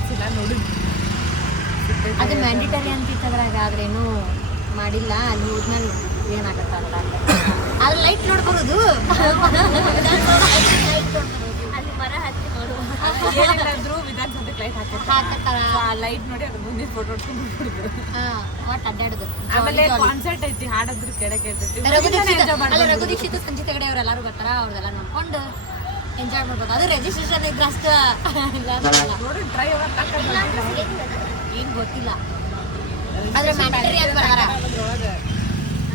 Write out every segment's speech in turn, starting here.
ಹಾಕ್ಸಿಲ್ಲ ನೋಡಿ. ಅದು ಮ್ಯಾಂಡಿಟರಿ ಅಂತಿತ್ತದ್ರಾಗ ಆದ್ರೇನು ಮಾಡಿಲ್ಲ. ಅಲ್ಲಿ ಹೋದ್ಮೇಲೆ ಏನಾಗತ್ತಲ್ಲ ಅದ್ರ ಲೈಟ್ ನೋಡ್ಬರೋದು. ಅಲ್ಲಿ ಮರ ಹಚ್ಚಿ ನೋಡು. ಏನಿಲ್ಲಾದ್ರೂ ವಿಧಾನಸೌಧಕ್ಕೆ ಲೈಟ್ ಹಾಕತ್ತಾರ. ಆ ಲೈಟ್ ನೋಡಿ ಅದ್ರ ಮುಂದೆ ಫೋಟೋ ಹೊಡ್ಕೊಂಡು ಬಿಡ್ಬಿಡುದು. ಒಟ್ಟು ಅಡ್ಡಾಡುದು. ಆಮೇಲೆ ಕಾನ್ಸರ್ಟ್ ಐತಿ, ಹಾಡೋದ್ರ ಕೆಳಗೆ ರಘು ದೀಕ್ಷಿತ್ ಸಂಜೆ ತೆಗಡೆ ಅವ್ರೆಲ್ಲಾರು ಬರ್ತಾರ. ಅವ್ರದೆಲ್ಲ ನೋಡ್ಕೊಂಡು ಎಂಜಾಯ್ ಮಾಡ್ಬೋದು. ಅದು ರಿಜಿಸ್ಟ್ರೇಷನ್ ಇದ್ರೆ ಅಷ್ಟು ನೋಡಿ ಟ್ರೈ ಏನ್ ಗೊತ್ತಿಲ್ಲ. ಆದ್ರೆ ಮ್ಯಾಂಡೇಟರಿ ಅಂತ ಬರ್ತಾರ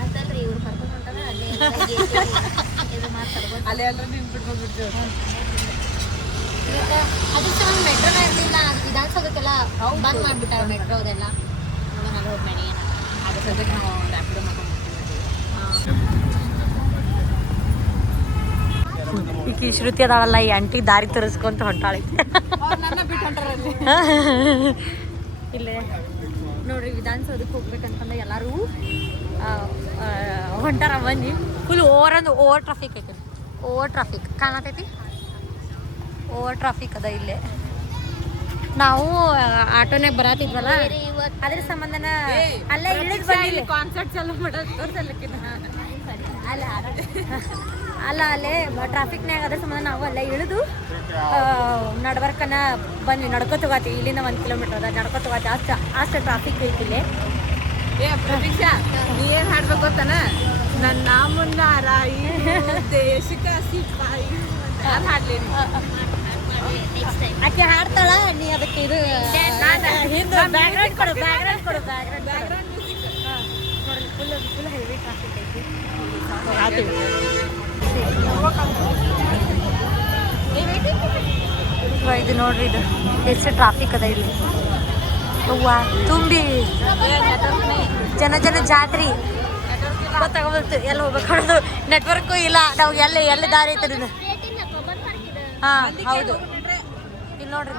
ಅಂತಲ್ರಿ. ಇವ್ರು ಕರ್ಕೊಂಡು ಹೊಂಟಾರ ಅಲ್ಲೇ ಎಲ್ಲರೂ ನಿಂತ್ಬಿಟ್ಬಿಡ್ತೀವಿ. ಅದಕ್ಕೆ ಒಂದು ಮೆಟ್ರೋನ ಇರಲಿಲ್ಲ. ಅದು ವಿಧಾನಸೌಧಕ್ಕೆಲ್ಲ ಬಂದ್ ಮಾಡ್ಬಿಟ್ಟಾರ ಮೆಟ್ರೋ ಅದೆಲ್ಲ. ನೋಡೋಣ ಅಲ್ಲಿ ಹೋಗಿ ಮನೆ ಅದ್ರ ಸದ್ಯಕ್ಕೆ ನಾವು ರ್ಯಾಪಿಡೋ ಈಗ ಶ್ರುತಿ ಅದಾಳಲ್ಲ, ಈ ಆಂಟಿ ದಾರಿ ತೋರಿಸ್ಕೊಂತ ಹೊಂಟಾಳೆ. ನನ್ನ ಬಿಟ್ಟು ಹೊಂಟಾರಲ್ಲಿ ಇಲ್ಲೇ ನೋಡ್ರಿ ವಿಧಾನಸೌಧಕ್ಕೆ ಹೋಗ್ಬೇಕಂತಂದ್ರೆ ಎಲ್ಲರೂ ಹೊಂಟಾರ. ಬನ್ನಿ ಫುಲ್ ಓವರ್ ಟ್ರಾಫಿಕ್ ಐತಿ. ಓವರ್ ಟ್ರಾಫಿಕ್ ಕಾಣತೈತಿ. ಓವರ್ ಟ್ರಾಫಿಕ್ ಅದ ಇಲ್ಲೇ. ನಾವು ಆಟೋನಾಗ ಬರತ್ತಿದ್ವಲ್ಲ, ಅದ್ರ ಸಂಬಂಧನ ಅಲ್ಲೇ ಇಳಿದು ಬಂದಿಲ್ಲ. ಕಾನ್ಸರ್ಟ್ ಚಾಲು ಮಾಡೋದು ತೋರ್ಸಲ್ಲಕ್ಕಿಂತ ಅಲ್ಲ ಅಲ್ಲೇ ಟ್ರಾಫಿಕ್ನಾಗ ಅದ್ರ ಸಂಬಂಧ ನಾವು ಅಲ್ಲೇ ಇಳಿದು ನಡ್ಬರ್ಕನ ಬಂದ್ವಿ. ನಡ್ಕೊತೋಗತಿ ಇಲ್ಲಿಂದ 1 ಕಿಲೋಮೀಟರ್ ಅದ. ನಡ್ಕೊತೋಗತಿ ಅಷ್ಟು ಟ್ರಾಫಿಕ್ ಐತಿಲ್ಲಿ. ಪ್ರತೀಕ್ಷಾ, ನೀ ಏನ್ ಹಾಡ್ಬೇಕು ಗೊತ್ತಾನ? ನನ್ನ ಮುನ್ನಾರ ದೇಶಕ ಸಿಪಾಯಿ ಅದು ಹಾಡ್ಲಿ. ಆಕೆ ಹಾಡ್ತಾಳ, ನೀ ಅದಕ್ಕೆ ಇದು ಬ್ಯಾಕ್ಗ್ರೌಂಡ್ ಕೊಡು. ಫುಲ್ ಹೆವಿ ಟ್ರಾಫಿಕ್ ಐತಿ. ಇದು ನೋಡ್ರಿ, ಇದು ಎಷ್ಟು ಟ್ರಾಫಿಕ್ ಅದ ಇಲ್ಲಿ. ಹೂವ ತುಂಬಿ ಜನ ಜಾತ್ರಿ ಗೊತ್ತಾಗಬಲ್ತು. ಎಲ್ಲಿ ಹೋಗ್ಬೇಕು ನೆಟ್ವರ್ಕು ಇಲ್ಲ. ನಾವು ಎಲ್ಲಿ ದಾರಿ ಐತದ. ಹಾಂ ಹೌದು. ಇಲ್ಲಿ ನೋಡ್ರಿ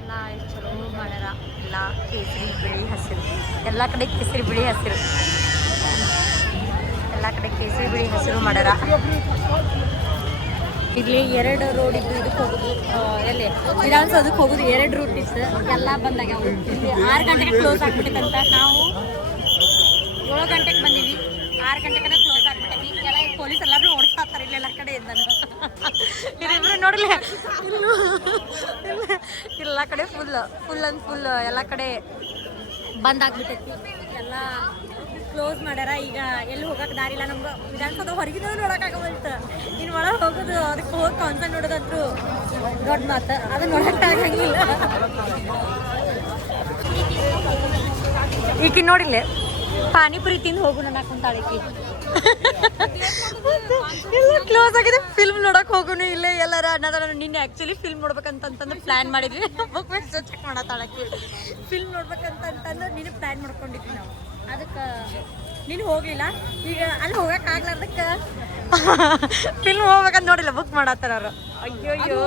ಎಲ್ಲ ಎಷ್ಟು ಚಲೋ ಮಾಡ್ಯಾರ. ಎಲ್ಲ ಕೇಸರಿ ಬಿಳಿ ಹಸಿರು, ಎಲ್ಲ ಕಡೆ ಕೇಸರಿ ಬಿಳಿ ಹಸಿರು, ಎಲ್ಲ ಕಡೆ ಕೇಸರಿ ಬಿಳಿ ಹಸಿರು ಮಾಡ್ಯಾರ. ಇಲ್ಲಿ 2 ರೋಡ್ ಇದ್ದು ಇದಕ್ಕೆ ಹೋಗೋದು, ಎಲ್ಲಿ ವಿಧಾನಸೌಧಕ್ಕೆ ಹೋಗೋದು 2 ರೂಟ್ ಇತ್ತು. ಎಲ್ಲ ಬಂದಾಗ್ಯಾವ. ಇಲ್ಲಿ 6 ಗಂಟೆಗೆ ಕ್ಲೋಸ್ ಆಗ್ಬಿಟ್ಟಿತ್ತಂತ. ನಾವು 7 ಗಂಟೆಗೆ ಬಂದೀವಿ. 6 ಗಂಟೆಗೆ ಕ್ಲೋಸ್ ಆಗ್ಬಿಟ್ಟೈತಿ. ಎಲ್ಲ ಪೊಲೀಸ್ ಎಲ್ಲರೂ ಓಡಿಸ್ತಾರೆ ಇಲ್ಲೆಲ್ಲ ಕಡೆ ಇದ್ದಂತ. ಇದಿಬ್ರು ನೋಡಲಿ ಎಲ್ಲ ಕಡೆ ಫುಲ್ ಎಲ್ಲ ಕಡೆ ಬಂದ್ ಆಗ್ಬಿಟ್ಟೈತಿ. ಎಲ್ಲ ಕ್ಲೋಸ್ ಮಾಡ್ಯಾರ. ಈಗ ಎಲ್ಲಿ ಹೋಗಕ್ಕೆ ದಾರಿ ಇಲ್ಲ ನಮ್ಗೆ. ವಿಧಾನಸೌಧ ಹೊರಗಿನೂ ನೋಡೋಕ್ಕಾಗವಲ್ತು. ಇನ್ನು ಒಳಗೆ ಹೋಗೋದು, ಅದಕ್ಕೆ ಹೋಗಿ ಕಾನ್ಸರ್ಟ್ ನೋಡೋದಂತೂ ದೊಡ್ಡ ಮಾತು. ಅದನ್ನ ನೋಡೋಕ್ಕಾಗಂಗಿಲ್ಲ. ಈಕಿ ನೋಡಿಲ್ಲ ಪಾನಿಪುರಿ ತಿಂದು ಹೋಗು ನನ್ನ ಕುಂತಾಳಿಕಿ. ಎಲ್ಲ ಕ್ಲೋಸ್ ಆಗಿದೆ. ಫಿಲ್ಮ್ ನೋಡಕ್ ಹೋಗುನು ಇಲ್ಲೇ ಎಲ್ಲಾರ ಅನ್ನೋದಾರ. ನಿನ್ನೆ ಆ್ಯಕ್ಚುಲಿ ಫಿಲ್ಮ್ ನೋಡ್ಬೇಕಂತಂದ್ರೆ ಪ್ಲ್ಯಾನ್ ಮಾಡಿದ್ವಿ. ಬುಕ್ ಮೈ ಶೋ ಚೆಕ್ ಮಾಡತ್ತಾಳಕ್ಕೆ. ಫಿಲ್ಮ್ ನೋಡ್ಬೇಕಂತಂದ್ರೆ ನೀನು ಪ್ಲ್ಯಾನ್ ಮಾಡ್ಕೊಂಡಿದ್ವಿ ನಾವು. ಅದಕ್ಕೆ ನೀನು ಹೋಗಲಿಲ್ಲ. ಈಗ ಅಲ್ಲಿ ಹೋಗಕ್ಕಾಗ್ಲಾರ್ದಕ್ಕೆ ಫಿಲ್ಮ್ ಹೋಗ್ಬೇಕಂತ ನೋಡಿಲ್ಲ, ಬುಕ್ ಮಾಡತ್ತಾರ ಅವರು. ಅಯ್ಯೋ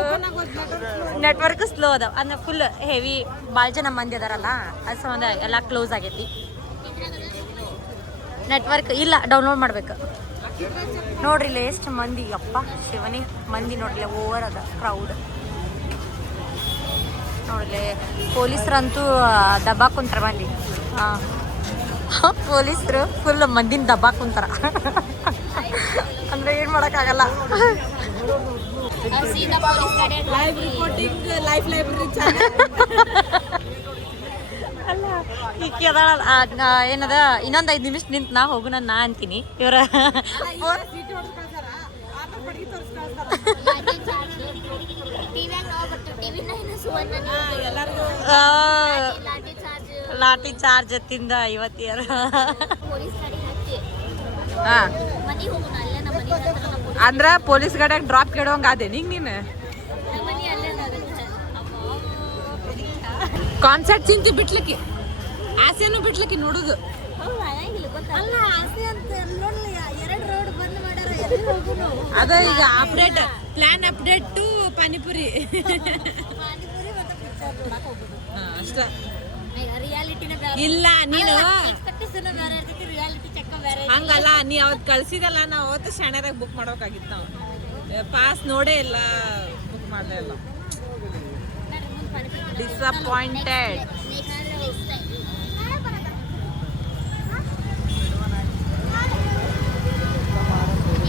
ನೆಟ್ವರ್ಕ್ ಸ್ಲೋ ಅದಾವ. ಅಂದ್ರೆ ಫುಲ್ ಹೆವಿ ಭಾಳ ಜನ ಮಂದಿ ಅದಾರಲ್ಲ, ಅದು ಸಂಬಂಧ ಎಲ್ಲ ಕ್ಲೋಸ್ ಆಗೈತಿ. ನೆಟ್ವರ್ಕ್ ಇಲ್ಲ, ಡೌನ್ಲೋಡ್ ಮಾಡ್ಬೇಕು. ನೋಡ್ರಿ ಇಲ್ಲ ಎಷ್ಟು ಮಂದಿ. ಅಪ್ಪ ಶಿವನಿ ಮಂದಿ ನೋಡ್ರಿ, ಓವರ್ ಅದ ಕ್ರೌಡ್. ನೋಡ್ರಿ ಪೊಲೀಸರಂತೂ ದಬ್ಬಾ ಕುಂತಾರ ಮಂದಿ. ಪೊಲೀಸರು ಫುಲ್ ಮಂದಿನ ದಬ್ಬಾ ಕುಂತಾರ. ಅಂದ್ರೆ ಏನು ಮಾಡೋಕ್ಕಾಗಲ್ಲ. ಅಲ್ಲ ಈಕಿ ಅದಾಳ ಏನದ ಇನ್ನೊಂದು 5 ನಿಮಿಷ ನಿಂತು ನಾ ಹೋಗು ನಾ ಅಂತೀನಿ. ಇವರ ಲಾಠಿ ಚಾರ್ಜ್ ತಿಂದ 50 ಅಂದ್ರ ಪೊಲೀಸ್ ಗಾಡಿಯಾಗ ಡ್ರಾಪ್ ಕೆಡೋಂಗ ಅದೇ ನೀನು ಕಾನ್ಸರ್ಟ್ ಚಿಂತೆ ಬಿಟ್ಲಿಕ್ಕೆ ಆಸೆನೂ ಬಿಟ್ಲಿಕ್ಕೆ ನೋಡುದು. ಅಲ್ಲ ಆಸೆ ಅಂತ ನೋಡ್ಲಿ 2 ರೋಡ್ ಬಂದ್ ಮಾಡ್ಯಾರ. ಅದ ಈಗ update plan update to panipuri ಅಷ್ಟ. ಇಲ್ಲ ನೀನು ಹಂಗಲ್ಲ, ನೀ ಅವತ್ತು ಕಳ್ಸಿದಲ್ಲ, ನಾವು ಅವತ್ತು ಶಾಣ್ಯದಾಗ ಬುಕ್ ಮಾಡೋಕಾಗಿತ್ತು. ನಾವು ಪಾಸ್ ನೋಡೇ ಇಲ್ಲ, ಬುಕ್ ಮಾಡಲೇ ಇಲ್ಲ. ಡಿಸಪಾಯಿಂಟೆಡ್.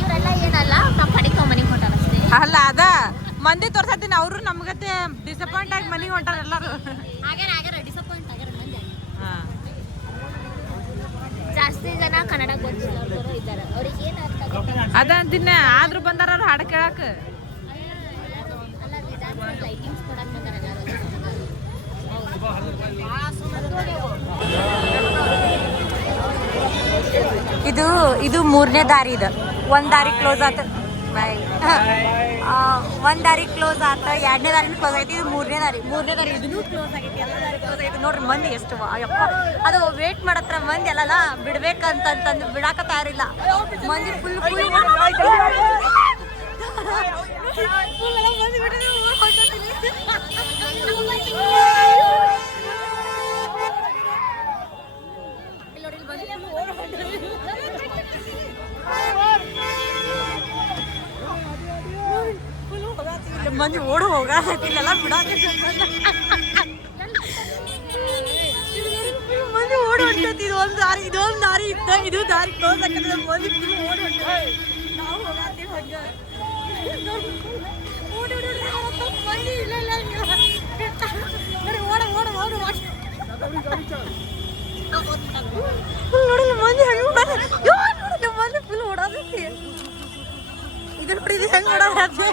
ಇವರೆಲ್ಲ ಏನಲ್ಲ ಪಡಿಕೊ ಮನೆಗೆ ಹೊಂಟಾರ ಅಷ್ಟೇ. ಅಲ್ಲ ಅದ ಮಂದಿ ತೋರ್ಸತ್ತೀನಿ, ಅವರು ನಮ್ಗತ್ತೆ ಡಿಸಪಾಯಿಂಟ್ ಆಗಿ ಮನೆಗೆ ಹೊಂಟಾರ ಎಲ್ಲರೂ. ಆಗ್ಯಾರ ಡಿಸಪಾಯಿಂಟ್ ಆಗ್ಯಾರ ಮಂದಿ. ಜಾಸ್ತಿ ಜನ ಕನ್ನಡ ಗೊತ್ತಿಲ್ಲವರು ಇದ್ದಾರೆ. ಅವ್ರಿಗೆ ಏನು ಅರ್ಥ ಆಗುತ್ತೆ ಅದ ಅಂತಿನ ಆದ್ರೂ ಬಂದಾರ ಅವ್ರು ಹಾಡು ಕೇಳಾಕ. ಅಲ್ಲ ವಿಧಾನ ಲೈಟಿಂಗ್ಸ್ ಕೊಡಕ್ ಬಂದಾರ ಎಲ್ಲರೂ. ಇದು ಇದು 3ನೇ ದಾರಿ. ಇದು ಒಂದ್ ದಾರಿ ಕ್ಲೋಸ್ ಆತ, ಒಂದ್ ದಾರಿ ಕ್ಲೋಸ್ ಆತ, 2ನೇ ದಾರಿ ಕ್ಲೋಸ್ ಆಗೈತಿ. ಇದು 3ನೇ ದಾರಿ. ಇದನ್ನು ಕ್ಲೋಸ್ ಆಗೈತಿ, ಎಲ್ಲ ದಾರಿ ಕ್ಲೋಸ್ ಆಗೈತಿ. ನೋಡ್ರಿ ಮಂದಿ ಎಷ್ಟು ಅಯ್ಯಪ್ಪ, ಅದು ವೇಟ್ ಮಾಡತ್ರ ಮಂದಿ ಅಲ್ಲಲ್ಲ, ಬಿಡ್ಬೇಕಂತಂದು ಬಿಡಾಕ ತಯಾರಿಲ್ಲ ಮಂದಿ. ಫುಲ್ ಮಂದಿ ಓಡ್ ಹೋಗಲ್ಲ ಬಿಡಾಕೈತಿ. ಮಂದಿ ಓಡ್ ಹೊಂಟೈತಿ. ಇದೊಂದು ದಾರಿ ಇದ್ದ, ಇದು ದಾರಿ ಕ್ಲೋಸ್ ಆಗ್ತದೆ. ಮಂದಿ ಓಡ್ ಹೊಂಟೈತಿ. ನಾವು ಹೋಗಾತೀವಿ ಹಂಗ ಮಂದಿ ಇಲ್ಲ ನೋಡಿ ಮಂದಿ ಹಂಗ ಮಂದಿ ಫುಲ್ ಓಡಾದೈತಿ. ಇದು ನೋಡಿ ಇದು ಹೆಂಗ್ ಓಡಾಡತ್ತೆ.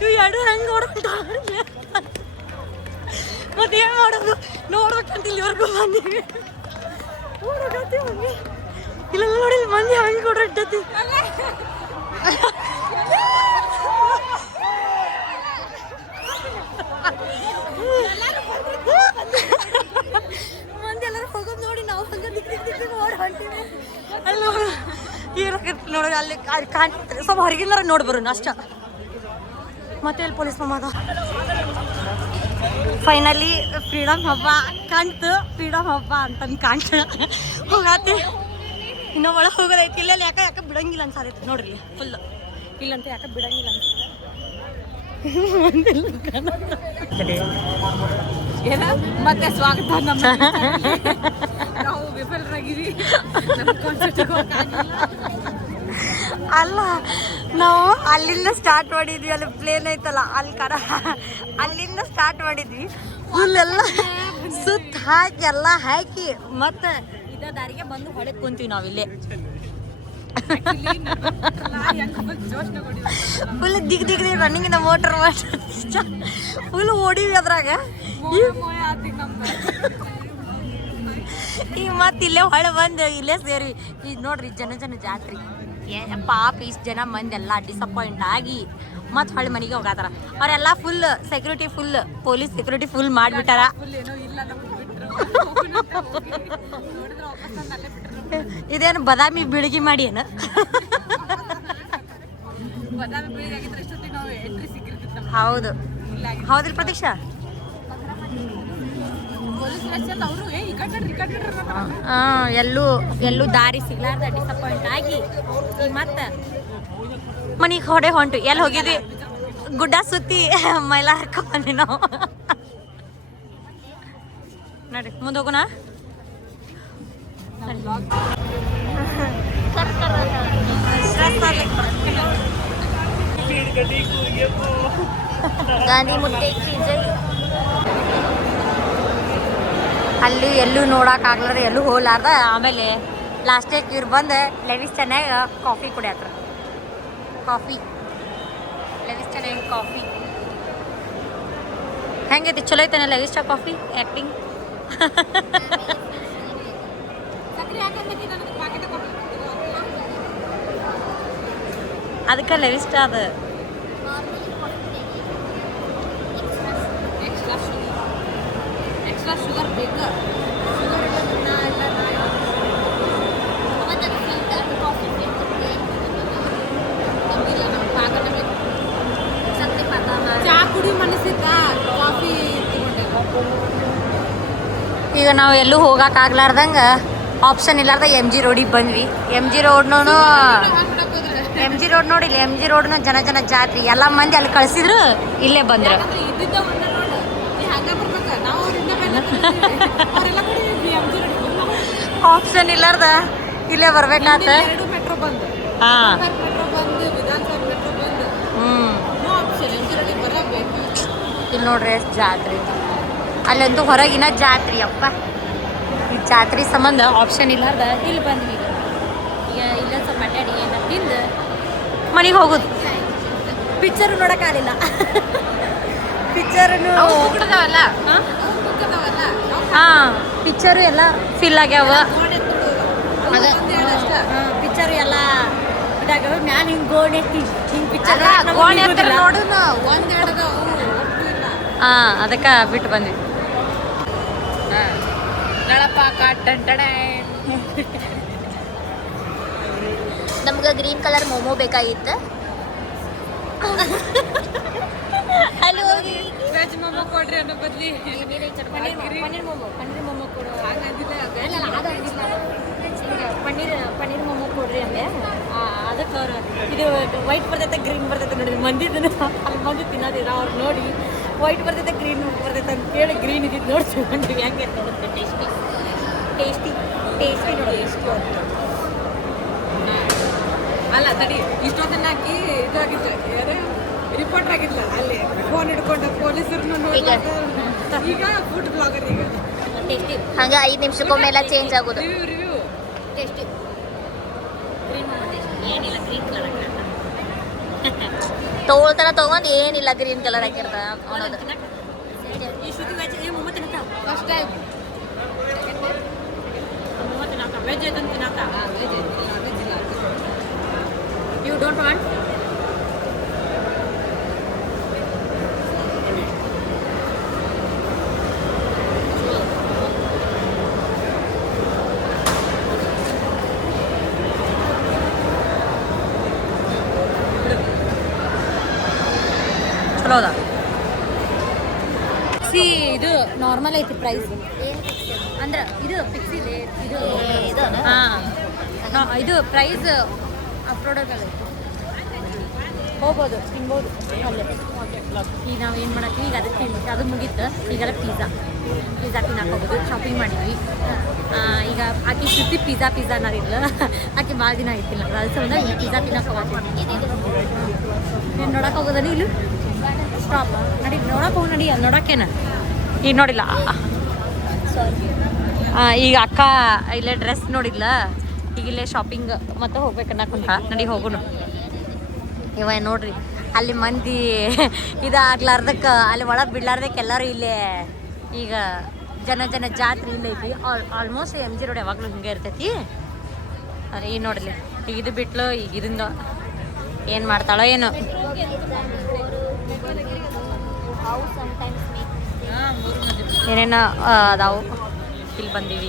ಇವು ಎರಡು ಹೆಂಗ್ ಓಡ್ಕೊಂಡ ಮತ್ತೆ ಏನ್ ಮಾಡೋದು ನೋಡ್ಬೇಕಂತ ಇಲ್ಲಿವರೆಗೂ ಬಂದೀವಿ. ಓಡೋಗತ್ತಿ ಮಂದಿ ಇಲ್ಲ ನೋಡಿ ಮಂದಿ ಹಂಗೆ ಓಡಾಡ್ತತಿ. ಮಂದಿ ಎಲ್ಲರೂ ಹೋಗೋದು ನೋಡಿ ನಾವು ಹಂಗೆ ದಿಕ್ಕ ಓಡ್ ಹೊಂಟೀವಿ. ಅಲ್ಲಿ ನೋಡು ಏನಕ್ಕೆ ನೋಡಿ ಅಲ್ಲಿ ಕಾಣ್ತಾರೆ. ಸ್ವಲ್ಪ ಹೊರಗಿಂದ ನೋಡಿ ಬರೋಣ ಅಷ್ಟ. ಮತ್ತೆ ಅಲ್ಲಿ ಪೊಲೀಸ್ ಮಾಮ ಫೈನಲಿ ಫ್ರೀಡಮ್ ಹಬ್ಬ ಕಾಣ್ತು. ಫ್ರೀಡಮ್ ಹಬ್ಬ ಅಂತಂದು ಕಾಣ್ತು. ಹೋಗಾತಿ ಇನ್ನೂ ಒಳಗೆ ಹೋಗೋದೈತಿ. ಇಲ್ಲ ಯಾಕೆ ಬಿಡಂಗಿಲ್ಲ ಅನ್ಸಾದೈತಿ ನೋಡ್ರಿ ಫುಲ್. ಇಲ್ಲಂತ ಯಾಕೆ ಬಿಡಂಗಿಲ್ಲ ಮತ್ತೆ ಸ್ವಾಗತ. ನಾವು ವಿಫಲರಾಗಿವಿ. ಅಲ್ಲ ನಾವು ಅಲ್ಲಿಂದ ಸ್ಟಾರ್ಟ್ ಮಾಡಿದ್ವಿ. ಅಲ್ಲಿ ಪ್ಲೇನ್ ಐತಲ್ಲ ಅಲ್ಲಿ ಅಲ್ಲಿಂದ ಸ್ಟಾರ್ಟ್ ಮಾಡಿದ್ವಿ. ಫುಲ್ ಎಲ್ಲ ಸುತ್ತ ಹಾಕಿ ಎಲ್ಲ ಹಾಕಿ ಮತ್ತೆ ಇದೇ ದಾರಿಗೆ ಬಂದು ಹೊಳೆಗೆ ಕುಂತೀವಿ ನಾವಿಲ್ಲೇ. ಫುಲ್ ದಿಗ್ ರನ್ನಿಂಗ್ ಇಂದ ಮೋಟರ್ ಫುಲ್ ಓಡಿವಿ ಅದ್ರಾಗ. ಈಗ ಮತ್ತೆ ಇಲ್ಲೇ ಹೊಳೆ ಬಂದು ಇಲ್ಲೇ ಸೇರಿ. ಈಗ ನೋಡ್ರಿ ಜನ ಜಾತ್ರೆ ಪಾಪ ಇಷ್ಟು ಜನ ಮಂದಿ ಎಲ್ಲ ಡಿಸಪಾಯಿಂಟ್ ಆಗಿ ಮತ್ತೆ ಹೊಳೆ ಮನೆಗೆ ಹೋಗಾತಾರ. ಅವರೆಲ್ಲ full security, full police security full ಮಾಡಿಬಿಟ್ಟಾರ. ಇದೇನು ಬದಾಮಿ ಬೀಳಿಗೆ ಮಾಡಿ ಏನು ಹೌದು ಹೌದ್ರಿ ಪ್ರತೀಕ್ಷಾ. ಎಲ್ಲೂ ದಾರಿ ಸಿಗ್ಲಾರ್ದ ಡಿಸಪಾಯಿಂಟ್ ಆಗಿ ಮತ್ತೆ ಮನೆಗೆ ಹೊಂಟು. ಎಲ್ಲಿ ಹೋಗಿದ್ವಿ? ಗುಡ್ಡ ಸುತ್ತಿ ಮೈಲ ಹಾಕೊಂಡ್ಬಂದ್ವಿ ನಾವು. ನೋಡಿ ಮುಂದೆ ಹೋಗೋಣ. ಗಾಂಧಿ ಮುದ್ದೆ ಅಲ್ಲಿ ಎಲ್ಲೂ ನೋಡೋಕ್ಕಾಗ್ಲಾರ, ಎಲ್ಲೂ ಹೋಗ್ಲಾರ್ದ ಆಮೇಲೆ ಲಾಸ್ಟಿಗೆ ಇವ್ರು ಬಂದು ಲೆವಿಸ್ ಚೆನ್ನಾಗಿ ಕಾಫಿ ಕುಡಿಯತ್ರ. ಲೆವಿಸ್ ಚೆನ್ನಾಗಿ ಕಾಫಿ ಹೆಂಗೈತಿ? ಚಲೋ ಐತಾನೆ ಲೆವಿಸ್ಟಾ ಕಾಫಿ ಆ್ಯಕ್ಟಿಂಗ್. ಅದಕ್ಕೆ ಲೆವಿಸ್ಟಾ ಅದು. ಎಕ್ಸ್ಟ್ರಾ ಶುಗರ್ ಬೇಕು. ಚಾ ಕುಡಿ ಮನಸ್ಸಿದ್ದ ಕಾಫಿ ಈಗ ನಾವು ಎಲ್ಲೂ ಹೋಗಕ್ಕಾಗ್ಲಾರ್ದಂಗೆ ಆಪ್ಷನ್ ಇಲ್ಲಾರ್ದ ಎಮ್ ಜಿ ರೋಡಿಗೆ ಬಂದ್ವಿ. ಎಮ್ ಜಿ ರೋಡ್ ನೋಡಿಲ್ಲ, ಎಮ್ ಜಿ ರೋಡ್ನು ಜನ ಜಾತ್ರೆ ಎಲ್ಲ ಮಂದಿ ಅಲ್ಲಿ ಕಳ್ಸಿದ್ರು, ಇಲ್ಲೇ ಬಂದ್ರು. ಆಪ್ಷನ್ ಇಲ್ಲಾರ್ದ ಇಲ್ಲೇ ಬರ್ಬೇಕಾತ. ಹಾಂ ಇಲ್ಲಿ ನೋಡ್ರಿ ಎಷ್ಟು ಜಾತ್ರೆ. ಅಲ್ಲಂತೂ ಹೊರಗಿನ ಜಾತ್ರೆ ಅಪ್ಪ. ಈ ಜಾತ್ರೆ ಸಂಬಂಧ ಆಪ್ಷನ್ ಇಲ್ಲಾರ್ದ ಇಲ್ಲಿ ಬಂದ್ವಿ. ಈಗ ಇಲ್ಲ ಸ್ವಲ್ಪ ಅಡ್ಡಾಡಿ ಏನ ತಿಂದು ಮನೆಗೆ ಹೋಗೋದು. ಪಿಕ್ಚರ್ ನೋಡೋಕ್ಕಾಗಲಿಲ್ಲ. ಪಿಕ್ಚರ್ನು ಹಾಂ ಪಿಕ್ಚರು ಎಲ್ಲ ಫಿಲ್ ಆಗ್ಯಾವ. ಅದ ಪಿಕ್ಚರು ಎಲ್ಲ ಇದಾಗ್ಯಾವ. ಮ್ಯಾಲ ಹಿಂಗೆ ಗೋಣೆ ಹಿಂಗೆ ಪಿಕ್ಚರ್ ನೋಡು. ಹಾಂ ಅದಕ್ಕೆ ಬಿಟ್ಟು ಬಂದ್ವಿ. ನಮ್ಗೆ ಗ್ರೀನ್ ಕಲರ್ ಮೋಮೋ ಬೇಕಾಗಿತ್ತು. ಹಲೋ ವೆಜ್ ಮೊಮೊ ಕೊಡ್ರಿ ಅನ್ನೋ ಬದ್ಲಿ ಪನ್ನೀರ್ ಮೊಮೊ ಕೊಡು. ಪನ್ನೀರ್ ಮೊಮೊ ಕೊಡ್ರಿ ಅಂದೆ. ಅದಕ್ಕೆ ಅವ್ರು ಇದು ವೈಟ್ ಬರ್ತೈತೆ ಗ್ರೀನ್ ಬರ್ತೈತೆ ನೋಡಿದ್ವಿ. ಮಂದಿದ್ದು ಅಲ್ಲಿ ಮಂದಿ ತಿನ್ನೋದಿಲ್ಲ. ಅವ್ರು ನೋಡಿ ವೈಟ್ ಬರ್ತೈತೆ ಗ್ರೀನ್ ಬರ್ತೈತೆ ಅಂತ ಕೇಳಿ ಗ್ರೀನ್ ಇದ್ದಿದ್ದು ನೋಡಿ ತಗೊಂಡ್ವಿ. ಹೆಂಗೆ ನೋಡುತ್ತೆ ಟೇಸ್ಟಿ ನೋಡಿ. ಅಲ್ಲ ತಡಿ, ಇಷ್ಟೊಂದನ್ನ ಹಾಕಿ ಇದು ಆಗಿತ್ತು, ಯಾರು ರಿಪೋರ್ಟರ್ ಆಗಿದ್ಲ ಅಲ್ಲಿ ಫೋನ್ ಹಿಡ್ಕೊಂಡು ಪೊಲೀಸರು ನೋಡಿ. ಈಗ ಫುಡ್ ಬ್ಲಾಗರ್. ಈಗ ಟೇಸ್ಟಿ ಹಂಗೆ 5 ನಿಮಿಷಕ್ಕೊಮ್ಮೆಲ್ಲ ಚೇಂಜ್ ಆಗೋದು. ರಿವ್ಯೂ ಟೇಸ್ಟಿ ಗ್ರೀನ್ ಏನಿಲ್ಲ ಗ್ರೀನ್ ಕಲರ್ ತಗೊಂಡು ಏನಿಲ್ಲ ಗ್ರೀನ್ ಕಲರ್ ಹಾಕಿರ್ತ ಅನ್ನೋದು. ಈ ಶ್ರುತಿ ವೆಜ್ ಮೊಮ್ಮೆ ತಿನ್ನಕ ಫಸ್ಟ್ ಟೈಮ್ ಮೊಮ್ಮೆ ತಿನ್ನಕ ವೆಜ್ ಐತೆ ತಿನ್ನಕ. ವೆಜ್ ಇಲ್ಲ. You don't want? ಚಲೋ ಅದ. ಇದು ನಾರ್ಮಲ್ ಐತಿ ಪ್ರೈಸ್. ಅಂದ್ರೆ ಇದು ಫಿಕ್ಸ್ ಇದೆ. ಇದು ಹಾಂ ಇದು ಪ್ರೈಸ್ ಅಪ್ಲೋಡಲ್ ಐತಿ. ಹೋಗ್ಬೋದು, ತಿನ್ಬೋದು ಅಲ್ಲೇ. ಈಗ ನಾವು ಏನು ಮಾಡತ್ತೀವಿ, ಈಗ ಅದಕ್ಕೆ ಅದು ಮುಗೀತು. ಈಗೆಲ್ಲ ಪಿಜ್ಜಾ ತಿನ್ನಕ್ಕೆ ಹೋಗೋದು. ಶಾಪಿಂಗ್ ಮಾಡಿದ್ವಿ. ಈಗ ಆಕೆ ಶ್ರುತಿ ಪಿಜ್ಜಾ ಅನ್ನೋದಿಲ್ಲ. ಆಕೆ ಭಾಳ ದಿನ ಆಗಿತ್ತಿಲ್ಲ. ಅದ್ರ ಸಂಬಂಧ ಈಗ ಪಿಜ್ಜಾ ತಿನ್ನಕ್ಕೆ ಹೋಗ್ತೀನಿ. ನೀನು ನೋಡಕ್ಕೆ ಹೋಗೋದನಿ ಇಲ್ಲಿ ಸ್ಟಾಪ್ ನಡಿ. ನೋಡಕ್ಕೆ ಹೋಗಿ ನಡಿ. ಅಲ್ಲಿ ನೋಡೋಕ್ಕೇನ ಈಗ ನೋಡಿಲ್ಲ. ಈಗ ಅಕ್ಕ ಇಲ್ಲೇ ಡ್ರೆಸ್ ನೋಡಿದ್ಲ. ಈಗ ಇಲ್ಲೇ ಶಾಪಿಂಗ್ ಮತ್ತೆ ಹೋಗ್ಬೇಕನ್ನಕ್ಕುಂತ. ನಡಿ ಹೋಗೋಣ. ಇವ ನೋಡ್ರಿ ಅಲ್ಲಿ ಮಂದಿ ಇದಾಗ್ಲಾರ್ದಕ್ಕೆ ಅಲ್ಲಿ ಒಳಗೆ ಬಿಡ್ಲಾರ್ದಕ್ಕೆ ಎಲ್ಲರೂ ಇಲ್ಲೇ ಈಗ ಜನ ಜಾತ್ರೆ ಇಲ್ಲ ಐತಿ. ಆಲ್ಮೋಸ್ಟ್ ಎಮ್ ಜಿ ರೋಡ್ ಯಾವಾಗಲೂ ಹಿಂಗೆ ಇರ್ತೈತಿ. ಅದೇ ಈಗ ನೋಡ್ರಿ ಈಗ ಇದು ಬಿಟ್ಲು. ಈಗ ಇದರಿಂದ ಏನು ಮಾಡ್ತಾಳೋ ಏನೋ. ಏನೇನೋ ಅದಾವು. ಇಲ್ಲಿ ಬಂದೀವಿ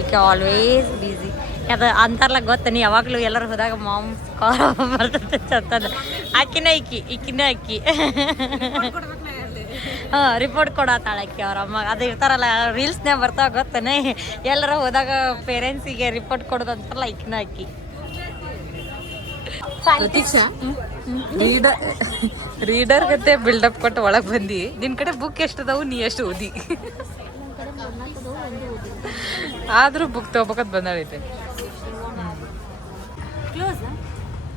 ಈಗ ಆಲ್ವೇಸ್ ಬ್ಯುಸಿ. ಅದು ಅಂತಾರಲ್ಲ ಗೊತ್ತನಿ, ಯಾವಾಗಲೂ ಎಲ್ಲರೂ ಹೋದಾಗ ಮಾಮ್ ಕಾಲ್ ಬರ್ತೈತೆ ಅಂತಂದು. ಆಕಿನ ಅಕ್ಕಿ ಹಾಂ ರಿಪೋರ್ಟ್ ಕೊಡತ್ತಾಳ ಆಕಿ ಅವ್ರ ಅಮ್ಮ. ಅದು ಇರ್ತಾರಲ್ಲ ರೀಲ್ಸ್ನಾಗ ಬರ್ತಾವ ಗೊತ್ತನೇ. ಎಲ್ಲರ ಹೋದಾಗ ಪೇರೆಂಟ್ಸಿಗೆ ರಿಪೋರ್ಟ್ ಕೊಡೋದು ಅಂತಾರಲ್ಲ, ಅಕ್ಕಿ ಪ್ರತೀಕ್ಷಾ ರೀಡರ್ ಗತೆ ಬಿಲ್ಡಪ್ ಕೊಟ್ಟು ಒಳಗೆ ಬಂದು ನಿನ್ನ ಕಡೆ ಬುಕ್ ಎಷ್ಟದಾವು, ನೀ ಎಷ್ಟು ಓದಿ. ಆದರೂ ಬುಕ್ ತೊಗೋಬೇಕಂತ ಬಂದಾಳೈತೆ.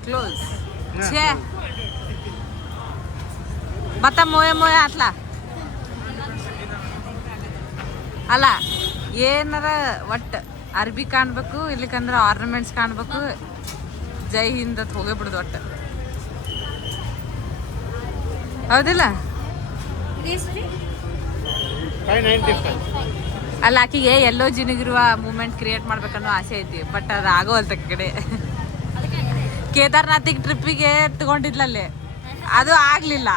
ಕ್ಲೋಸ್ ಛೇ ಮತ್ತೆ ಮೋಯ ಆತ್ಲ ಅಲ್ಲ. ಏನಾರ ಒಟ್ಟು ಅರ್ಬಿ ಕಾಣ್ಬೇಕು, ಇಲ್ಲಿಕಂದ್ರೆ ಆರ್ನಮೆಂಟ್ಸ್ ಕಾಣ್ಬೇಕು. ಜೈ ಹಿಂದ್ ಅಂತ ಹೋಗೇ ಬಿಡುದು ಒಟ್ಟು. ಹೌದಿಲ್ಲ? ಅಲ್ಲ ಆಕಿಗೆ ಎಲ್ಲೋ ಜಿನಿಗಿರುವ ಮೂಮೆಂಟ್ ಕ್ರಿಯೇಟ್ ಮಾಡ್ಬೇಕನ್ನೋ ಆಸೆ ಐತಿ. ಬಟ್ ಅದು ಆಗೋಲ್ತ ಕಡೆ. ಕೇದಾರ್ನಾಥಿಗೆ ಟ್ರಿಪ್ಪಿಗೆ ತಗೊಂಡಿದ್ಲಲ್ಲಿ, ಅದು ಆಗ್ಲಿಲ್ಲ.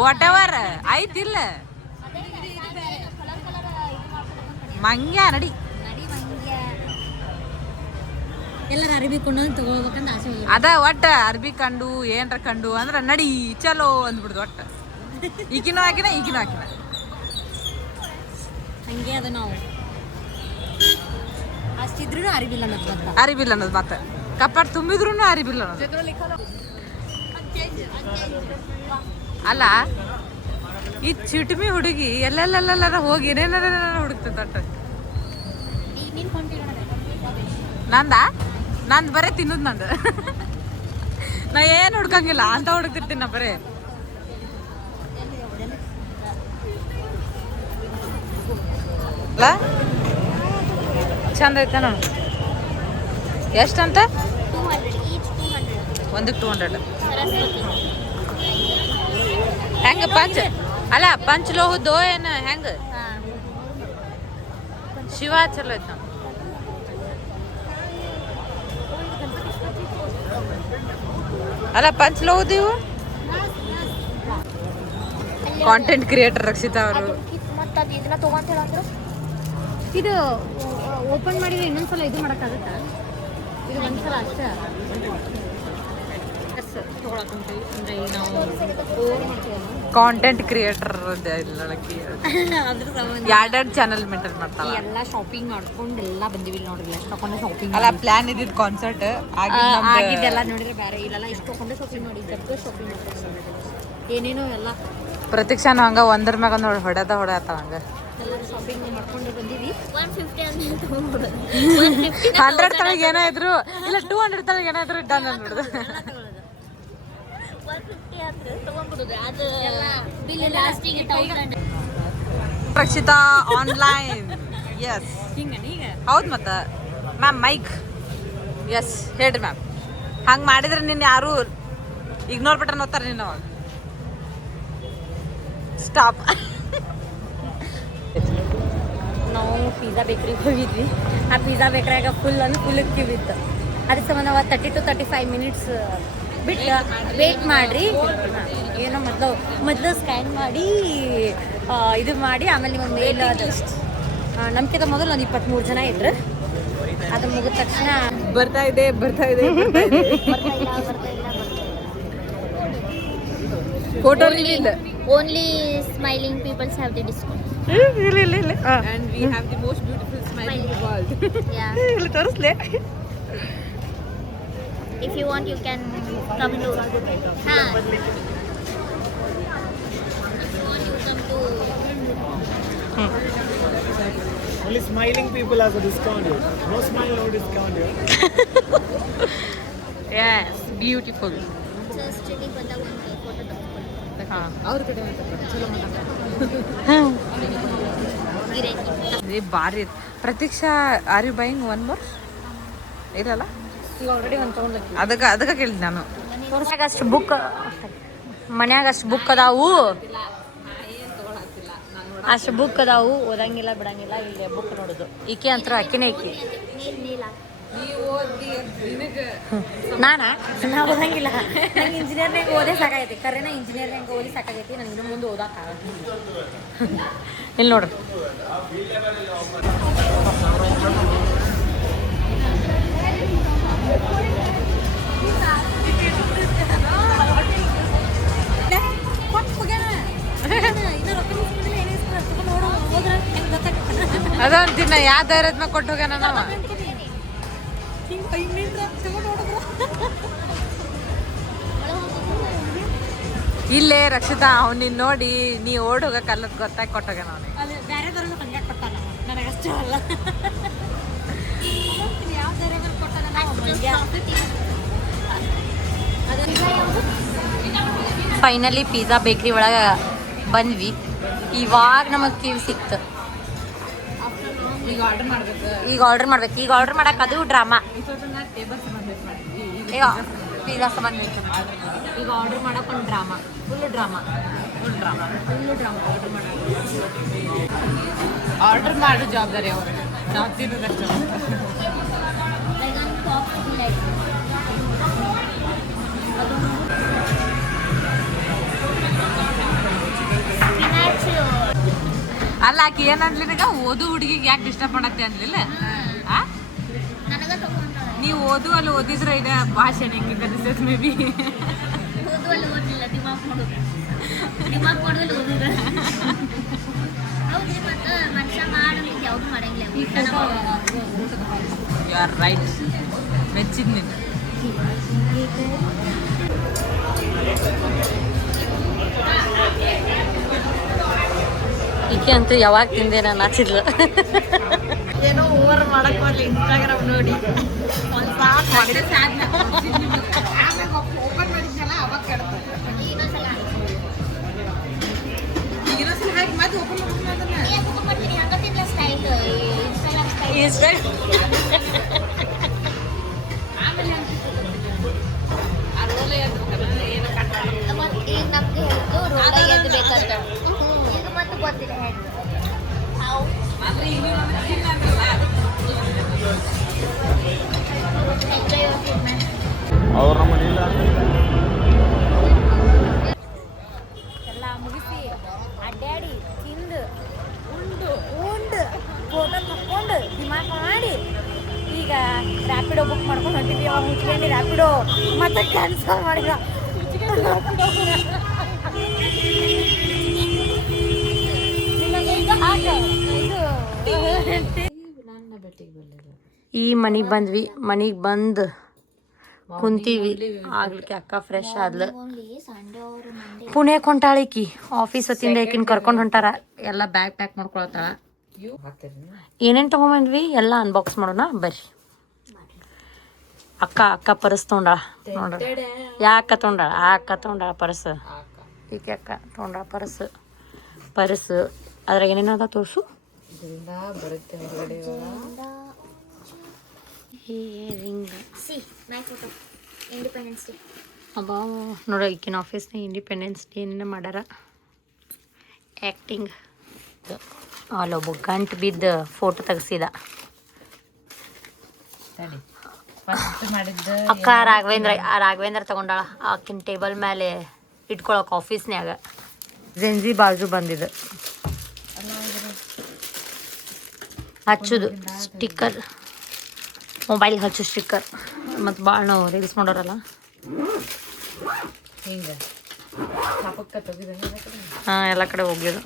ವಾಟ್ ಎವರ್ ಐತಿಲ್ಲ ಮಂಗ್ಯ ನಡಿ. ಎಲ್ಲರ ಅರ್ಬಿ ಕೊಂಡು ತಗೋಬೇಕಂತ ಆಸೆ. ಅದ ಒಟ್ಟ ಅರ್ಬಿ ಕಂಡು ಏನ್ರ ಕಂಡು ಅಂದ್ರ ನಡಿ ಚಲೋ ಅಂದ್ಬಿಡ್ದು. ಒಟ್ಟ ಈಗಿನೂ ಹಾಕಿನ ಹಂಗೆ ಅದು ನಾವು ಅಷ್ಟಿದ್ರೂ ಅರಿವಿಲ್ಲ ಅನ್ನೋದು ಅರಿಬಿಲ್ಲ ಅನ್ನೋದು ಮತ್ತೆ ಕಪ್ಪಾಟ್ ತುಂಬಿದ್ರು ಅರಿಬಿಲ್ಲ ಅನ್ನೋದು ಅಲ್ಲ ಈ ಚಿಟ್ಮಿ ಹುಡುಗಿ ಎಲ್ಲೆಲ್ಲೆಲ್ಲಾರ ಹೋಗಿ ಏನೇನಾರ ಹುಡುಕ್ತೈತ ನಂದು ಬರೇ ತಿನ್ನೋದು ನಂದು ನಾ ಏನು ಹುಡ್ಕಂಗಿಲ್ಲ ಅಂತ ಹುಡುಕ್ತಿರ್ತೀನಿ ನಾ ಬರೇ ಅಲ್ಲ ಚಂದ ಐತೆ ನೋಡು ಎಷ್ಟಂತ 200 each 200 ಒಂದಕ್ಕೆ 200 ಸರಸ್ವತಿ ಹೆಂಗ ಅಲ್ಲ ಪಂಚಲೋಹದ್ದು ಏನು ಹೆಂಗ ಶಿವ ಚಲೋ ಐತೆ ನಾವು ಅಲ್ಲ ಪಂಚಲೋಹದ್ದು ಇವು ಕಾಂಟೆಂಟ್ ಕ್ರಿಯೇಟರ್ ರಕ್ಷಿತಾ ಅವರು ಮತ್ತೆ ಅದು ಇದನ್ನ ತಗೊಂತೀರ ಅಂದ್ರೆ ಇದು ಓಪನ್ ಮಾಡಿದ್ರೆ ಇನ್ನೊಂದ್ಸಲ ಇದು ಮಾಡೋಕ್ಕಾಗುತ್ತಾ ಇದು ಒಂದ್ಸಲ ಅಷ್ಟೇ ಅಂದರೆ ನಾವು ಕಾಂಟೆಂಟ್ ಕ್ರಿಯೇಟರ್ ಇಲ್ಲೊಳಗೆ ಅದ್ರ ಸಂಬಂಧ ಎರಡೆರಡು ಚಾನಲ್ ಮೇಂಟೈನ್ ಮಾಡ್ತಾಳ ಎಲ್ಲ ಶಾಪಿಂಗ್ ಮಾಡ್ಕೊಂಡು ಎಲ್ಲ ಬಂದಿವಿ ನೋಡ್ರಿ ಎಷ್ಟು ತಗೊಂಡು ಶಾಪಿಂಗ್ ಅಲ್ಲ ಪ್ಲಾನ್ ಇದ್ದಿದ್ದು ಕಾನ್ಸರ್ಟ್ ಆಗಿದ್ದೆಲ್ಲ ನೋಡಿದ್ರೆ ಬೇರೆ ಇಲ್ಲೆಲ್ಲ ಇಷ್ಟು ತಗೊಂಡು ಶಾಪಿಂಗ್ ಮಾಡಿ ಜಗ್ಗ ಶಾಪಿಂಗ್ ಮಾಡ್ತಾರೆ ಏನೇನೋ ಎಲ್ಲ ಪ್ರತೀಕ್ಷಾನು ಹಂಗ ಒಂದ್ರ ಮ್ಯಾಗ ನೋಡಿ ಹೊಡೆತಾವ ಹಂಗ ಎಲ್ಲ ಶಾಪಿಂಗ್ ಮಾಡ್ಕೊಂಡು ಬಂದಿವಿ 150 ಅಂತ ತಗೊಂಡ್ಬಿಡೋದು 150 100 ತಳಗೆ ಏನೋ ಇದ್ರು ಇಲ್ಲ 200 ತಳಗೆ ಏನೋ ಇದ್ರು ಡನ್ ಅಂದ್ಬಿಡುದು 150 ಅಂತ ತಗೊಂಡ್ಬಿಡೋದು ಅದು ಬಿಲ್ ಲಾಸ್ಟಿಗೆ 1000 ರಕ್ಷಿತಾ ಆನ್ಲೈನ್ ಎಸ್ ಹಿಂಗ ಈಗ ಹೌದು ಮತ್ತೆ ಮ್ಯಾಮ್ ಮೈಕ್ ಎಸ್ ಹೇಳ್ರಿ ಮ್ಯಾಮ್ ಹಂಗೆ ಮಾಡಿದ್ರೆ ನಿನ್ನ ಯಾರು ಇಗ್ನೋರ್ ಬಟನ್ ಓದ್ತಾರೆ ನಿನ್ನ ಅವಾಗ ಸ್ಟಾಪ್ ನಾವು ಪಿಜ್ಜಾ ಬೇಕ್ರಿಗೆ ಹೋಗಿದ್ವಿ ಆ ಪಿಜ್ಜಾ ಬೇಕ್ರಿಯಾಗ ಫುಲ್ ಕ್ಯೂ ಇತ್ತು ಅದ್ರ ಸಂಬಂಧ 30 to 35 ಮಿನಿಟ್ಸ್ ಬಿಟ್ಟು ವೇಟ್ ಮಾಡಿರಿ ಏನೋ ಮೊದಲು ಸ್ಕ್ಯಾನ್ ಮಾಡಿ ಇದು ಮಾಡಿ ಆಮೇಲೆ ನಿಮ್ಮ ಮೇಲ್ ಅದು ನಮ್ಗಿಂತ ಮೊದಲು ಒಂದು 23 ಜನ ಇದ್ರು ಅದು ಮುಗಿದ ತಕ್ಷಣ ಬರ್ತಾ ಇದೆ ಫೋಟೋ ಇಲ್ಲ only smiling people have the discount ಇಲ್ಲ and we have the most beautiful smile in the world yeah ಇಲ್ಲಿ ತೋರಿಸ್ಲೆ if you want you can come to if you want you come to Only smiling people have a discount here. No smile, no discount here. yes beautiful just chili banda one photo ಅವ್ರ ಕಡೆ ಗಿರಾಕಿ ಭಾರಿ Pratiksha are you buying one more ಇರಲ್ಲ ಈಗ already ಒಂದು ತೊಗೊಂಡ್ಲಕ್ಕಿ ಅದಕ್ಕೆ ಕೇಳಿದ್ ನಾನು ತೋರ್ಸಾಗ ಅಷ್ಟು ಬುಕ್ ಮನ್ಯಾಗ ಅಷ್ಟು ಬುಕ್ ಅದಾವು ಅಷ್ಟು ಬುಕ್ ಅದಾವು ಓದಂಗಿಲ್ಲ ಬಿಡಂಗಿಲ್ಲ ಇಲ್ಲಿ ಬುಕ್ ನೋಡೋದು ಈಕೆ ಅಂತ ಅಕ್ಕಿನೇ ಈಕಿ ನೀಲ ನಾ ಓದಂಗಿಲ್ಲ ನಂಗೆ ಇಂಜಿನಿಯರ್ನಾಗ ಓದೇ ಸಾಕಾಗೈತಿ ಕರೆನ ಇಂಜಿನಿಯರ್ನಾಗ ಓದಿ ಸಾಕಾಗೈತಿ ನನಗೆ ಇನ್ನೂ ಮುಂದೆ ಓದಕ್ಕಾಗಲ್ಲ ಇಲ್ಲಿ ನೋಡ್ರಿ ಅದೊಂದು ದಿನ ಯಾವ ಧೈರ್ಯದ ಮ್ಯಾಗ ಕೊಟ್ಟು ಹೋಗ್ಯಾನ ನಾವ ಇಲ್ಲೇ ರಕ್ಷಿತಾ ಅವ್ನಿನ್ ನೋಡಿ ನೀ ಓಡ್ ಹೋಗಕ್ ಅಲ್ಲದ್ ಗೊತ್ತಾಗಿ ಕೊಟ್ಟೋಗ್ಯಾನ ಅವನಿಗೆ ಅದು ಬೇರೆದವ್ರನ್ನ ಹಂಗೆ ಕೊಟ್ಟಾನ ನನಗಷ್ಟೇ ಅಲ್ಲ ಯಾವ ಬೇರೆದವ್ರು ಕೊಟ್ಟಾನ ಫೈನಲಿ ಪಿಜ್ಜಾ ಬೇಕ್ರಿ ಒಳಗೆ ಬಂದ್ವಿ ಇವಾಗ ನಮಗೆ ಕ್ಯೂ ಸಿಕ್ತು ಈಗ ಆರ್ಡರ್ ಮಾಡ್ಬೇಕು ಈಗ ಆರ್ಡರ್ ಮಾಡಕ್ಕೆ ಅದು ಡ್ರಾಮಾ ಟೇಬಲ್ ಈಗ ಪಿಜ್ಜಾ ಸಾಮಾನು ಬೇಕು ಈಗ ಆರ್ಡರ್ ಮಾಡಕ್ಕೆ ಒಂದು ಡ್ರಾಮಾ ಫುಲ್ಲು ಡ್ರಾಮಾ ಆರ್ಡರ್ ಮಾಡೋ ಜವಾಬ್ದಾರಿ ಅವ್ರಿಗೆ ನಾವು ತಿನ್ನೋದಷ್ಟು ಅಲ್ಲ ಆಕಿ ಏನಂದ್ಲಿ ನಿನಗ ಓದು ಹುಡುಗಿಗೆ ಯಾಕೆ ಡಿಸ್ಟರ್ಬ್ ಮಾಡತ್ತೆ ಅನ್ಲಿಲ್ಲ ನನಗ ತಗೊಂಡ ನೀವು ಅಲ್ಲಿ ಓದಿದ್ರೆ ಈಗ ಭಾಷೆ ಹೆಂಗೆ ಕಲಿಸ್ತೈತೆ ಮೇ ಬಿ ಓದುವಲ್ಲಿ ಓದಲಿಲ್ಲ ದಿಮಾಕ್ ಮಾಡೋದು ಓದುದ ಹೌದ್ರಿ ಮತ್ತು ಮನುಷ್ಯ ಯು ಆರ್ ರೈಟ್ ಮೆಚ್ಚಿದ್ ನೀನು. ಈಕೆ ಅಂತೂ ಯಾವಾಗ ತಿಂದೆ ನಾನು ನಾಚಿದ್ಲು. ಏನೋ ಓವರ್ ಮಾಡಕ್ಕೆ ಅಲ್ಲಿ ಇನ್ಸ್ಟಾಗ್ರಾಮ್ ನೋಡಿ ಒಂದು ಸಾಕು ಮಾಡಿದೆ. ಓಪನ್ ಮಾಡಿದ್ನಲ್ಲ ಅವಾಗ ಕೆಡ್ತು. ಇನ್ನೊಂದ್ಸಲ ಈಗ ಇನ್ನೊಂದ್ಸಲ ಹಾಕಿ ಮತ್ತೆ ಓಪನ್ ಮಾಡ್ತೀನಿ ಹಂಗ ತಿನ್ಲ ಸ್ಟೈಲ್ ಇನ್ಸ್ಟಾಗ್ರಾಮ್ ಸ್ಟೈಲ್ ಮತ್ತೆ ಈಗ ನಮ್ಗೆ ಹೇಳ್ತು ರೋಡಾಗ ಎದ್ದು ಬೇಕಂತ ಈಗ ಮತ್ತೆ ಗೊತ್ತಿಲ್ಲ ಹೆಂಗೆ ಎಂಜಾಯ್ ಯುವರ್ ಫುಡ್ ಮ್ಯಾನ್. ಅವ್ರ ಮನೆಯಿಂದ ಎಲ್ಲ ಮುಗಿಸಿ ಅಡ್ಡಾಡಿ ತಿಂದು ಉಂಡು ಫೋಟೋ ತಕ್ಕೊಂಡು ದಿಮಾಕ್ ಮಾಡಿ ಈಗ ರ್ಯಾಪಿಡೋ ಬುಕ್ ಮಾಡ್ಕೊಂಡು ಹೊಂಟಿದ್ದೀವಿ. ಅವಾಗ ಮುಚ್ಕೊಂಡು ರ್ಯಾಪಿಡೋ ಮತ್ತೆ ಕ್ಯಾನ್ಸಲ್ ಮಾಡಿದ. ಈ ಮನೆಗೆ ಬಂದ್ವಿ. ಮನೆಗೆ ಬಂದು ಕುಂತೀವಿ. ಆಗ್ಲಿಕ್ಕೆ ಅಕ್ಕ ಫ್ರೆಶ್ ಆದ್ಲು. ಓನ್ಲಿ ಸಂಡೇ ಅವರು ಮಂಡೇ ಪುಣೆಗೆ ಹೊಂಟಾಳಿಕಿ ಆಫೀಸ್ ಹೊತ್ತಿಂದ ಈಕಿನ ಕರ್ಕೊಂಡು ಹೊಂಟಾರ. ಎಲ್ಲ ಬ್ಯಾಗ್ ಪ್ಯಾಕ್ ಮಾಡ್ಕೊಳತ್ತಾಳ. ಏನೇನು ತೊಗೊಂಬಂದ್ವಿ ಎಲ್ಲ ಅನ್ಬಾಕ್ಸ್ ಮಾಡೋಣ ಬರ್ರಿ. ಅಕ್ಕ ಪರ್ಸ್ ತೊಗೊಂಡಾಳ ನೋಡ್ರಿ. ಯಾ ಅಕ್ಕ ತೊಗೊಂಡಾಳ? ಆ ಅಕ್ಕ ತೊಗೊಂಡಾಳ ಪರ್ಸ್. ಈಕೆ ಅಕ್ಕ ತೊಗೊಂಡಾಳ ಪರ್ಸ್ ಅದ್ರಾಗ ಏನೇನು ಅದ ತೋರಿಸು. See my photo independence day. ಅಬ್ಬಾ ನೋಡ ಈಕಿನ ಆಫೀಸ್ನಾಗ ಇಂಡಿಪೆಂಡೆನ್ಸ್ ಡೇ ಏನೇನು ಮಾಡ್ಯಾರ. ಆ್ಯಕ್ಟಿಂಗ್ ಅಲ್ಲೊಬ್ಬ ಗಂಟು ಬಿದ್ದು ಫೋಟೋ ತೆಗ್ಸಿದ. ಅಕ್ಕ ರಾಘವೇಂದ್ರ ತಗೊಂಡಾಳ. ಆಕಿನ ಟೇಬಲ್ ಮೇಲೆ ಇಟ್ಕೊಳಕ್ಕೆ ಆಫೀಸ್ನ್ಯಾಗ. ಜೆನ್ಜಿ ಬಾಜು ಬಂದಿದ್ದು ಹಚ್ಚುದು ಸ್ಟಿಕ್ಕರ್, ಮೊಬೈಲ್ಗೆ ಹಚ್ಚು ಸ್ಟಿಕ್ಕರ್. ಮತ್ತು ಭಾಳ ನಾವು ರೀಲ್ಸ್ ಮಾಡೋರಲ್ಲ ಹಿಂಗೆ ಹಾಂ ಎಲ್ಲ ಕಡೆ ಹೋಗ್ಯದು.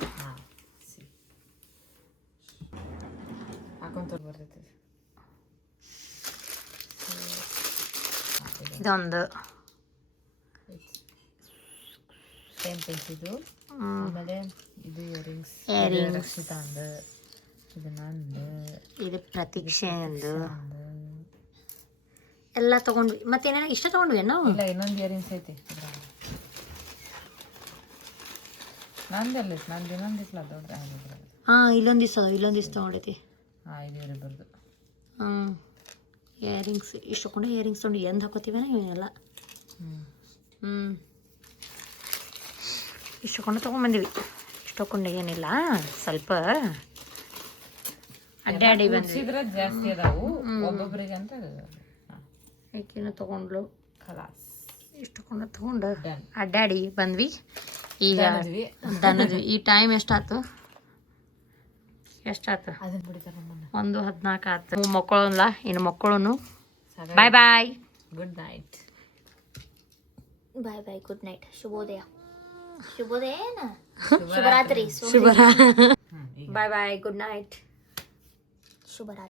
ಇದೊಂದು ಸೇಮ್ ಪೀಸ್ ಇದು. ಆಮೇಲೆ ಇದು ಇಯರಿಂಗ್ಸ್ ಅಂದು ಇದು ನಂದು ಇದು ಪ್ರತೀಕ್ಷೆ ಅಂದು ಎಲ್ಲ ತೊಗೊಂಡ್ವಿ. ಮತ್ತೇನೇನೋ ಇಷ್ಟ ತೊಗೊಂಡ್ವಿ ನಾವು. ಇಲ್ಲ ಇನ್ನೊಂದು ಇಯರಿಂಗ್ಸ್ ಐತಿ ನಂದೆಲ್ಲ ನಂದು ಇನ್ನೊಂದಿಲ್ಲ ದೊಡ್ಡ. ಹಾಂ ಇಲ್ಲೊಂದು ತೊಗೊಂಡೈತಿ. ಹಾಂ ಇದು ಇವರಿಬ್ಬರದು. ಇಯರಿಂಗ್ಸ್ ಇಷ್ಟು ತೊಗೊಂಡು ಇಯರಿಂಗ್ಸ್ ತೊಗೊಂಡು ಎಂದು ಹಾಕೋತೀವೇನ ಇವನ್ನೆಲ್ಲ. ಇಷ್ಟು ತೊಗೊಂಡು ತೊಗೊಂಬಂದಿವಿ. ಇಷ್ಟು ತೊಗೊಂಡು ಏನಿಲ್ಲ ಸ್ವಲ್ಪ ಅಡ್ಡಾಡಿ ಬಂದ್ವಿ. ಜಾಸ್ತಿ ಅದಾವು ಒಬ್ಬೊಬ್ಬರಿಗೆ ಅಂತ. ಏಕೇನೋ ತೊಗೊಂಡ್ಲು ಖಲಾಸ್. ಇಷ್ಟು ತೊಗೊಂಡು ಅಡ್ಡಾಡಿ ಬಂದ್ವಿ. ಈಗ ದನದ್ವಿ. ಈ ಟೈಮ್ ಎಷ್ಟಾಯ್ತು? ಅದನ್ನ ಬಿಡ್ತಾರ ನಮ್ಮನ್ನ. 1:14 ಆಯ್ತು. ಮಕ್ಕಳಲ್ಲ ಇನ್ನು ಮಕ್ಕಳು. ಬಾಯ್ ಬಾಯ್, ಗುಡ್ ನೈಟ್. ಬಾಯ್ ಬಾಯ್, ಗುಡ್ ನೈಟ್, ಶುಭೋದಯ. ಶುಭೋದಯನ ಶುಭರಾತ್ರಿ. ಬಾಯ್ ಬಾಯ್, ಗುಡ್ ನೈಟ್, ಶುಭರಾತ್ರಿ.